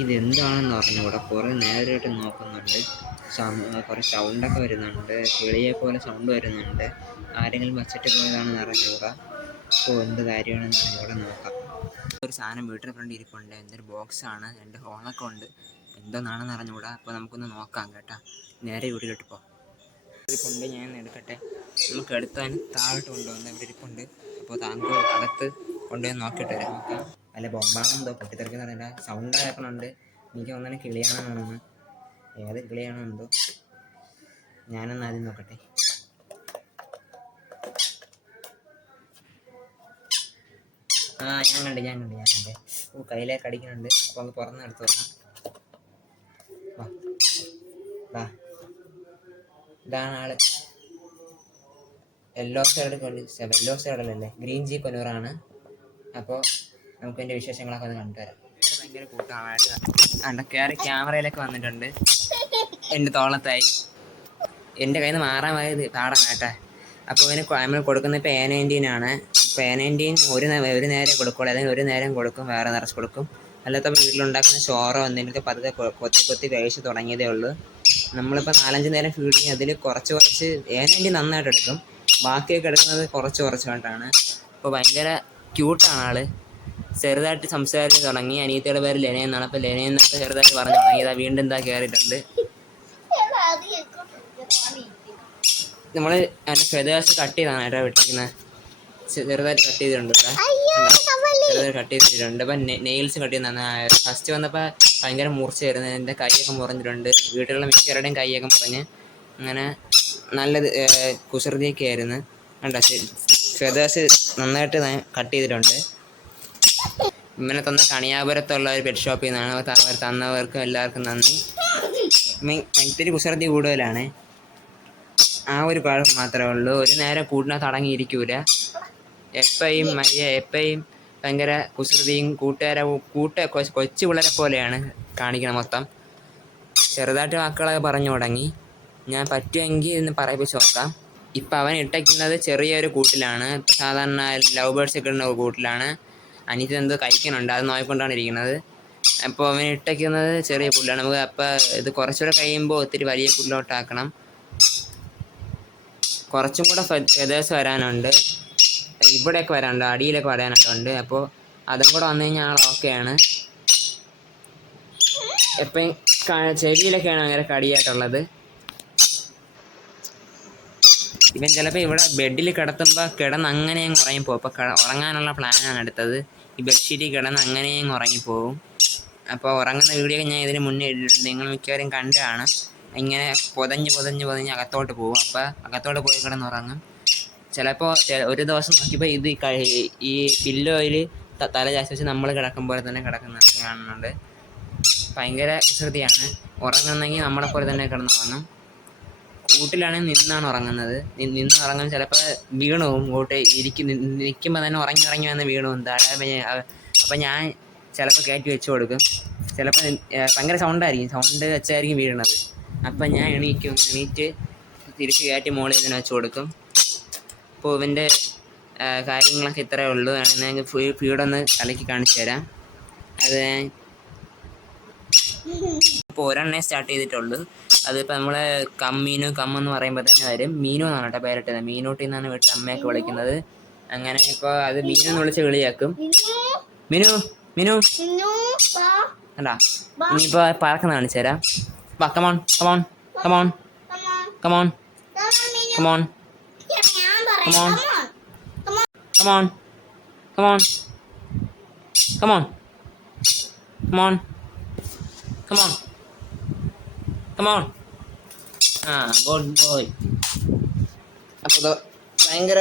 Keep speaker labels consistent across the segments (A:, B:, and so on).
A: ഇതെന്താണെന്ന് അറിഞ്ഞൂടാ കുറേ നേരമായിട്ട് നോക്കുന്നുണ്ട്. കുറേ സൗണ്ടൊക്കെ വരുന്നുണ്ട്. കിളിയെ പോലെ സൗണ്ട് വരുന്നുണ്ട്. ആരെങ്കിലും വച്ചിട്ട് പോയതാണെന്ന് അറിഞ്ഞൂടാ അപ്പോൾ എന്ത് കാര്യമാണെന്ന് അറിഞ്ഞുകൂടെ നോക്കാം. ഒരു സാധനം വീട്ടിൽ ഫ്രണ്ട് ഇരിപ്പുണ്ട്. എന്തൊരു ബോക്സാണ് രണ്ട് ഹോളൊക്കെ ഉണ്ട്. എന്തോന്നാണെന്ന് അറിഞ്ഞുകൂടാ. അപ്പോൾ നമുക്കൊന്ന് നോക്കാം കേട്ടോ. നേരെ വീട്ടിലോട്ട് പോകാം ഇരിപ്പുണ്ട് ഞാൻ എടുക്കട്ടെ. നമുക്ക് എടുത്താൽ താഴോട്ട് കൊണ്ടുവന്ന് ഇവിടെ ഇരിപ്പുണ്ട്. അപ്പോൾ താങ്കൾ അകത്ത് കൊണ്ടുപോയി നോക്കിയിട്ട് വരാം. നോക്കാം അല്ല ബോംബാണെന്തോ പൊട്ടിത്തെറിക്കുന്ന അറിയില്ല സൗണ്ട് കേൾക്കണുണ്ട്. എനിക്ക് ഒന്നിനെ കിളിയാണെന്ന് തോന്നുന്നു ഏത് കിളിയാണോ എന്തോ. ഞാനൊന്ന് ആദ്യം നോക്കട്ടെ. ആ ഞാൻ കണ്ട് ഞാൻ കണ്ട് ഞാൻ കണ്ട്. ഓ കയ്യിലേക്ക് അടിക്കുന്നുണ്ട്. അപ്പോൾ ഒന്ന് പുറന്ന് എടുത്ത് വരണം. ഇതാണ് ആൾ. യെല്ലോ സൈഡ് യെല്ലോ സൈഡിലല്ലേ ഗ്രീൻ ജി കൊനൂറാണ് അപ്പോൾ നമുക്ക് അതിന്റെ വിശേഷങ്ങളൊക്കെ ഒന്ന് കണ്ടുവരാം. ഭയങ്കര കൂട്ടമായിട്ട് അണ്ട കയറി ക്യാമറയിലൊക്കെ വന്നിട്ടുണ്ട്. എന്റെ തോളത്തായി. എന്റെ കയ്യിൽ നിന്ന് മാറാൻ പോയത് പാടാനാട്ടെ അപ്പോൾ ഇതിന് നമ്മൾ കൊടുക്കുന്ന ഇപ്പോൾ എ നയന്റീനാണ് ഇപ്പോൾ എ നയന്റീൻ ഒരു ഒരു നേരം കൊടുക്കുള്ളൂ. അല്ലെങ്കിൽ ഒരു നേരം കൊടുക്കും വേറെ നിറച്ച് കൊടുക്കും. അല്ലാത്തപ്പോൾ വീട്ടിലുണ്ടാക്കുന്ന ചോറോ എന്തെങ്കിലും പതുക്കെ കൊത്തി കൊത്തി കഴിച്ച് തുടങ്ങിയതേ ഉള്ളൂ. നമ്മളിപ്പോൾ നാലഞ്ച് നേരം ഫീഡ് ചെയ്യും. അതിൽ കുറച്ച് കുറച്ച് എ നയന്റീൻ നന്നായിട്ട് എടുക്കും. ബാക്കിയൊക്കെ എടുക്കുന്നത് കുറച്ച് കുറച്ച് കുറച്ചായിട്ടാണ് അപ്പോൾ ഭയങ്കര ക്യൂട്ടാണ് ആൾ. ചെറുതായിട്ട് സംസാരിച്ച് തുടങ്ങി. അനിയത്തിയുടെ പേര് ലെന എന്നാണ്. അപ്പോൾ ലെന എന്നൊക്കെ ചെറുതായിട്ട് പറഞ്ഞു തുടങ്ങി. ഇതാ വീണ്ടും എന്താ കയറിയിട്ടുണ്ട് നമ്മൾ അതിന്റെ ഫെതേഴ്സ് കട്ട് ചെയ്താണ് കേട്ടോ വിട്ടിരിക്കുന്നത് ചെറുതായിട്ട് കട്ട് ചെയ്തിട്ടുണ്ട്? ചെറുതായിട്ട് കട്ട് ചെയ്തിട്ടുണ്ട്. അപ്പം നെയിൽസ് കട്ട് ചെയ്യുന്നതാണ്. ഫസ്റ്റ് വന്നപ്പോൾ ഭയങ്കര മുറിച്ചായിരുന്നു എന്റെ കൈയൊക്കെ മുറിഞ്ഞിട്ടുണ്ട്. വീട്ടിലുള്ള മിക്കവരുടെയും കൈയൊക്കെ മുറിഞ്ഞ് അങ്ങനെ നല്ലത് കുസൃതിയൊക്കെ ആയിരുന്നു. കണ്ടോ? ഫെതേഴ്സ് നന്നായിട്ട് കട്ട് ചെയ്തിട്ടുണ്ട്. ഇങ്ങനെ തന്ന കണിയാപുരത്തുള്ള ഒരു പെറ്റ് ഷോപ്പിൽ നിന്നാണ് അവർ തന്നവർക്കും എല്ലാവർക്കും നന്ദി. ഇത്തിരി കുസൃതി കൂടുതലാണ്. ആ ഒരു കുഴപ്പം മാത്രമേ ഉള്ളൂ. ഒരു നേരം കൂട്ടിനകത്ത് അടങ്ങിയിരിക്കൂല. എപ്പോഴും മരിയ എപ്പോഴും ഭയങ്കര കുസൃതിയും കൂട്ടുകാരെ കൂട്ട കൊച്ചു പിള്ളേരെ പോലെയാണ് കാണിക്കണം മൊത്തം. ചെറുതായിട്ട് വാക്കുകളൊക്കെ പറഞ്ഞു തുടങ്ങി. ഞാൻ പറ്റുമെങ്കിൽ ഇന്ന് പറയിപ്പിച്ച് നോക്കാം. ഇപ്പം അവൻ ഇട്ടയ്ക്കുന്നത് ചെറിയൊരു കൂട്ടിലാണ്. സാധാരണ ലവ് ബേർഡ്സ് ഒക്കെ ഇടുന്ന കൂട്ടിലാണ്. അനിയത്തിന് എന്തോ കഴിക്കുന്നുണ്ട്. അത് നോയിക്കൊണ്ടാണ് ഇരിക്കുന്നത്. അപ്പോൾ അവന് ഇട്ടയ്ക്കുന്നത് ചെറിയ പുല്ലാണ്. നമുക്ക് അപ്പോൾ ഇത് കുറച്ചുകൂടെ കഴിയുമ്പോൾ ഒത്തിരി വലിയ പുല്ലോട്ടാക്കണം. കുറച്ചും കൂടെ ഫെതേഴ്സ് വരാനുണ്ട്. ഇവിടെയൊക്കെ വരാനുണ്ട്. അടിയിലൊക്കെ വരാനായിട്ടുണ്ട് അപ്പോൾ അതും കൂടെ വന്നു കഴിഞ്ഞാൽ ആൾ ഓക്കെയാണ് എപ്പോഴും ചെവിയിലൊക്കെയാണ് അങ്ങനെ കടിയായിട്ടുള്ളത്. ഇവൻ ചിലപ്പോൾ ഇവിടെ ബെഡിൽ കിടത്തുമ്പോൾ കിടന്ന് അങ്ങനെ അങ്ങ് ഉറങ്ങിപ്പോകും. അപ്പോൾ ഉറങ്ങാനുള്ള പ്ലാനാണ് എടുത്തത്. ഈ ബെഡ്ഷീറ്റിൽ കിടന്ന് അങ്ങനെ അങ്ങ് ഉറങ്ങിപ്പോകും. അപ്പോൾ ഉറങ്ങുന്ന വീഡിയോ ഞാൻ ഇതിന് മുന്നേ ഇട്ടിട്ടുണ്ട്. നിങ്ങൾ മിക്കവരും കണ്ടാണ് ഇങ്ങനെ പൊതഞ്ഞ് പൊതഞ്ഞ് പൊതഞ്ഞ് അകത്തോട്ട് പോകും. അപ്പോൾ അകത്തോട്ട് പോയി കിടന്ന് ഉറങ്ങും. ചിലപ്പോൾ ഒരു ദിവസം നോക്കിയപ്പോൾ ഇത് ഈ പില്ലോയിൽ തല ചാച്ച നമ്മൾ കിടക്കും പോലെ തന്നെ കിടക്കുന്ന കാണുന്നുണ്ട്. ഭയങ്കര വിശ്രുതിയാണ് ഉറങ്ങുന്നെങ്കിൽ നമ്മളെപ്പോലെ തന്നെ കിടന്നുറങ്ങും കൂട്ടിലാണെങ്കിൽ നിന്നാണ് ഉറങ്ങുന്നത്. നിന്ന് ഉറങ്ങും ചിലപ്പോൾ വീണു പോകും. കൂട്ട് ഇരിക്കും. നിൽക്കുമ്പോൾ തന്നെ ഉറങ്ങി ഉറങ്ങി വന്ന് വീണു പോകും. താഴെ അപ്പം ഞാൻ- ചിലപ്പോൾ കയറ്റി വെച്ച് കൊടുക്കും. ചിലപ്പോൾ ഭയങ്കര സൗണ്ടായിരിക്കും. സൗണ്ട് വെച്ചായിരിക്കും വീഴണത് അപ്പം ഞാൻ എണീക്കും. എണീറ്റ് തിരിച്ച് കയറ്റി മോളിൽ തന്നെ വെച്ച് കൊടുക്കും. അപ്പോൾ ഇവന്റെ കാര്യങ്ങളൊക്കെ ഇത്രയേ ഉള്ളൂ. ഞാൻ ഫീഡൊന്ന് കലക്കി കാണിച്ചു തരാം. അത് ഇപ്പോൾ ഒരെണ്ണേ സ്റ്റാർട്ട് ചെയ്തിട്ടുള്ളൂ. അതിപ്പോൾ നമ്മളെ കമ്മീനു കമ്മെന്ന് പറയുമ്പോൾ തന്നെ വരും മീനു എന്നാണ് കേട്ടോ പേരിട്ടത് മീനൂട്ടി എന്നാണ് വീട്ടിൽ അമ്മയൊക്കെ വിളിക്കുന്നത് അങ്ങനെ ഇപ്പോൾ അത് മീനു എന്ന് വിളിച്ച് വിളിയാക്കും മിനു മിനു കണ്ടാ ഇനിയിപ്പോൾ പറക്കുന്ന കാണിച്ചു തരാം വാ come on come on come on come on come on come on come on come on come on come on come on come on ആ ഗുഡ് ബോയ് അപ്പോൾ ഭയങ്കര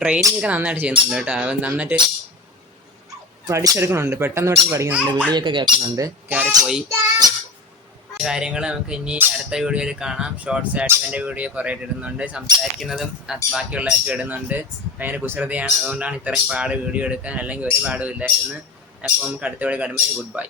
A: ട്രെയിനിങ് ഒക്കെ നന്നായിട്ട് ചെയ്യുന്നുണ്ട് കേട്ടോ. അവൻ നന്നായിട്ട് പഠിച്ചെടുക്കുന്നുണ്ട്. പെട്ടെന്ന് പെട്ടെന്ന് പഠിക്കുന്നുണ്ട്. വിളിയൊക്കെ കേൾക്കുന്നുണ്ട്. പോയി. കാര്യങ്ങൾ നമുക്ക് ഇനി അടുത്ത വീഡിയോയിൽ കാണാം. ഷോർട്സ് ആയിട്ട് എന്റെ വീഡിയോ കുറേ ഇടുന്നുണ്ട്. സംസാരിക്കുന്നതും ബാക്കിയുള്ളതൊക്കെ ഇടുന്നുണ്ട്. ഭയങ്കര കുസൃതയാണ്. അതുകൊണ്ടാണ് ഇത്രയും പാട് വീഡിയോ എടുക്കാൻ അല്ലെങ്കിൽ ഒരു പാടും ഇല്ലായിരുന്നു. അപ്പോൾ നമുക്ക് അടുത്ത വീഡിയോ കാണുമ്പോൾ ഗുഡ് ബൈ